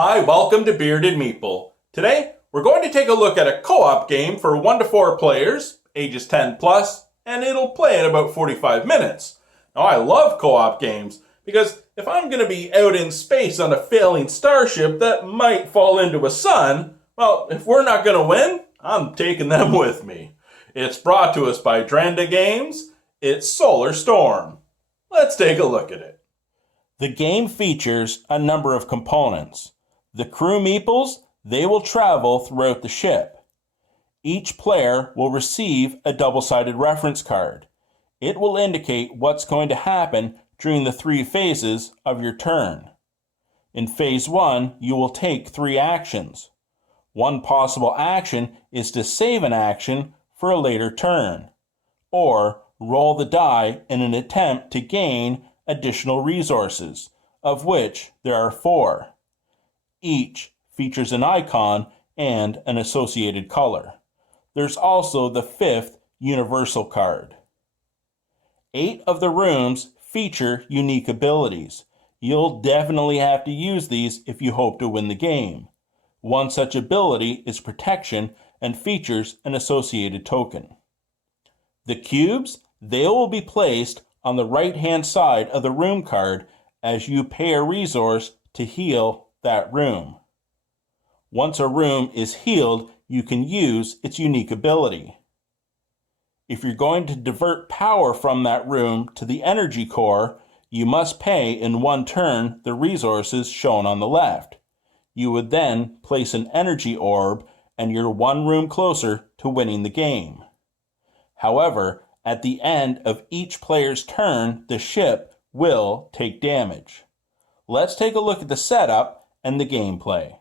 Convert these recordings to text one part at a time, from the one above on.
Hi, welcome to Bearded Meeple. Today, we're going to take a look at a co-op game for 1 to 4 players, ages 10 plus, and it'll play in about 45 minutes. Now, I love co-op games because if I'm going to be out in space on a failing starship that might fall into a sun, well, if we're not going to win, I'm taking them with me. It's brought to us by Drenda Games. It's Solar Storm. Let's take a look at it. The game features a number of components. The crew meeples, they will travel throughout the ship. Each player will receive a double-sided reference card. It will indicate what's going to happen during the 3 phases of your turn. In phase 1, you will take 3 actions. One possible action is to save an action for a later turn, or roll the die in an attempt to gain additional resources, of which there are 4. Each features an icon and an associated color. There's also the 5th universal card. 8 of the rooms feature unique abilities. You'll definitely have to use these if you hope to win the game. One such ability is protection and features an associated token. The cubes, they will be placed on the right-hand side of the room card as you pay a resource to heal that room. Once a room is healed, you can use its unique ability. If you're going to divert power from that room to the energy core, you must pay in one turn the resources shown on the left. You would then place an energy orb and you're one room closer to winning the game. However, at the end of each player's turn, the ship will take damage. Let's take a look at the setup and the gameplay.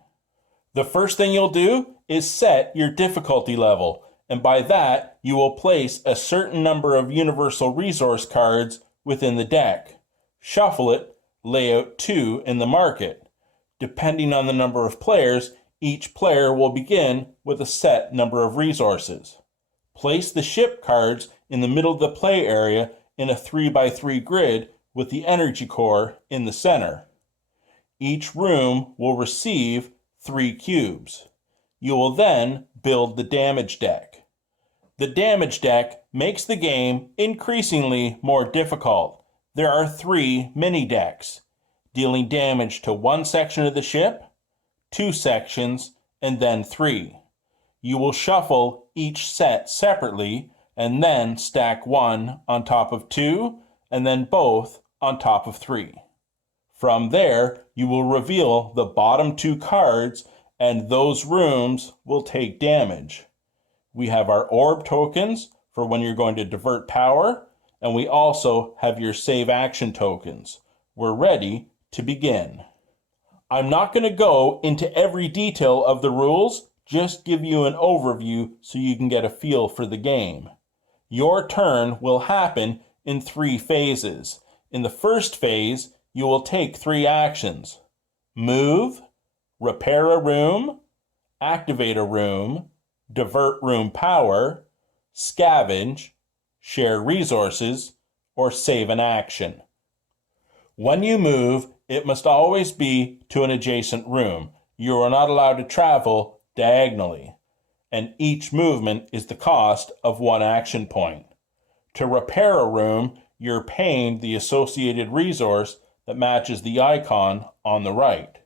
The first thing you'll do is set your difficulty level, and by that you will place a certain number of universal resource cards within the deck. Shuffle it, lay out 2 in the market. Depending on the number of players, each player will begin with a set number of resources. Place the ship cards in the middle of the play area in a 3x3 grid with the energy core in the center. Each room will receive 3 cubes. You will then build the damage deck. The damage deck makes the game increasingly more difficult. There are 3 mini decks, dealing damage to 1 section of the ship, 2 sections, and then 3. You will shuffle each set separately and then stack 1 on top of 2 and then both on top of 3. From there, you will reveal the bottom 2 cards and those rooms will take damage. We have our orb tokens for when you're going to divert power, and we also have your save action tokens. We're ready to begin. I'm not going to go into every detail of the rules, just give you an overview so you can get a feel for the game. Your turn will happen in 3 phases. In the first phase, you will take 3 actions: move, repair a room, activate a room, divert room power, scavenge, share resources, or save an action. When you move, it must always be to an adjacent room. You are not allowed to travel diagonally, and each movement is the cost of 1 action point. To repair a room, you're paying the associated resource that matches the icon on the right.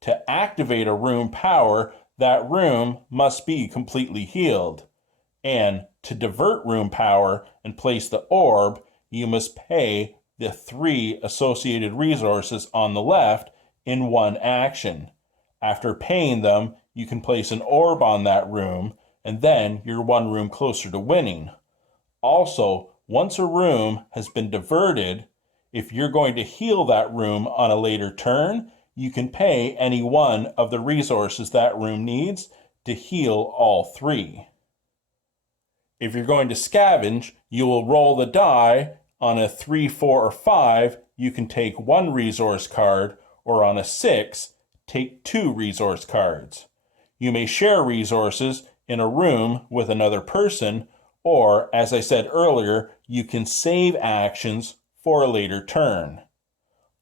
To activate a room power, that room must be completely healed. And to divert room power and place the orb, you must pay the 3 associated resources on the left in 1 action. After paying them, you can place an orb on that room, and then you're 1 room closer to winning. Also, once a room has been diverted, if you're going to heal that room on a later turn, you can pay any one of the resources that room needs to heal all 3. If you're going to scavenge, you will roll the die. On a 3, 4, or 5, you can take 1 resource card, or on a 6, take 2 resource cards. You may share resources in a room with another person, or, as I said earlier, you can save actions for a later turn.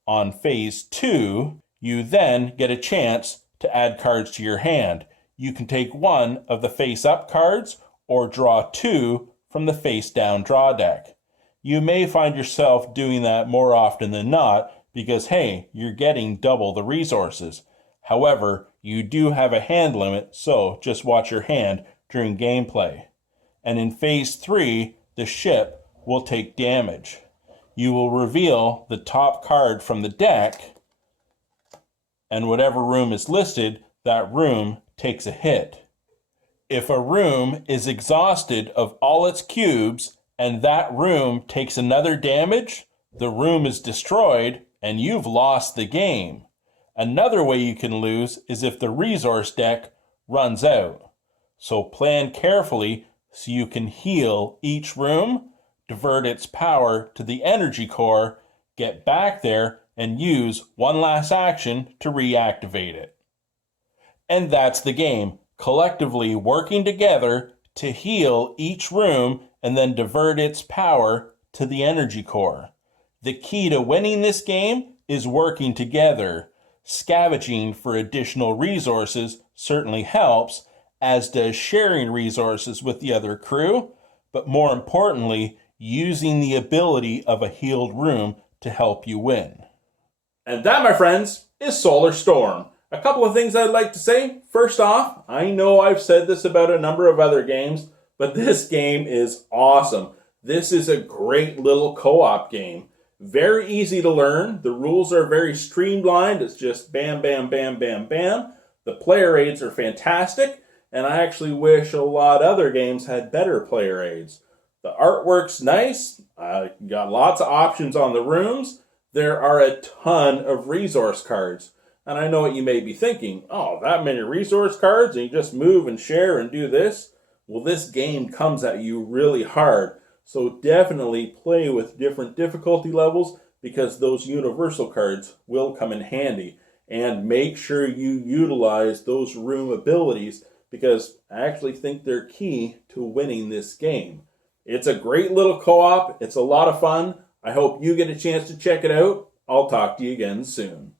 On phase 2, You then get a chance to add cards to your hand. You can take one of the face-up cards or draw two from the face-down draw deck. You may find yourself doing that more often than not because, hey, you're getting double the resources. However, you do have a hand limit, so just watch your hand during gameplay. And in phase 3, the ship will take damage. You will reveal the top card from the deck, and whatever room is listed, that room takes a hit. If a room is exhausted of all its cubes and that room takes another damage, the room is destroyed and you've lost the game. Another way you can lose is if the resource deck runs out. So plan carefully so you can heal each room, divert its power to the energy core, get back there, and use one last action to reactivate it. And that's the game, collectively working together to heal each room and then divert its power to the energy core. The key to winning this game is working together. Scavenging for additional resources certainly helps, as does sharing resources with the other crew, but more importantly, using the ability of a healed room to help you win. And that, my friends, is Solar Storm. A couple of things I'd like to say. First off, I know I've said this about a number of other games, but this game is awesome. This is a great little co-op game. Very easy to learn. The rules are very streamlined. It's just bam, bam, bam, bam, bam. The player aids are fantastic, and I actually wish a lot other games had better player aids. The artwork's nice. Got lots of options on the rooms. There are a ton of resource cards. And I know what you may be thinking. Oh, that many resource cards and you just move and share and do this? Well, this game comes at you really hard. So definitely play with different difficulty levels because those universal cards will come in handy. And make sure you utilize those room abilities because I actually think they're key to winning this game. It's a great little co-op. It's a lot of fun. I hope you get a chance to check it out. I'll talk to you again soon.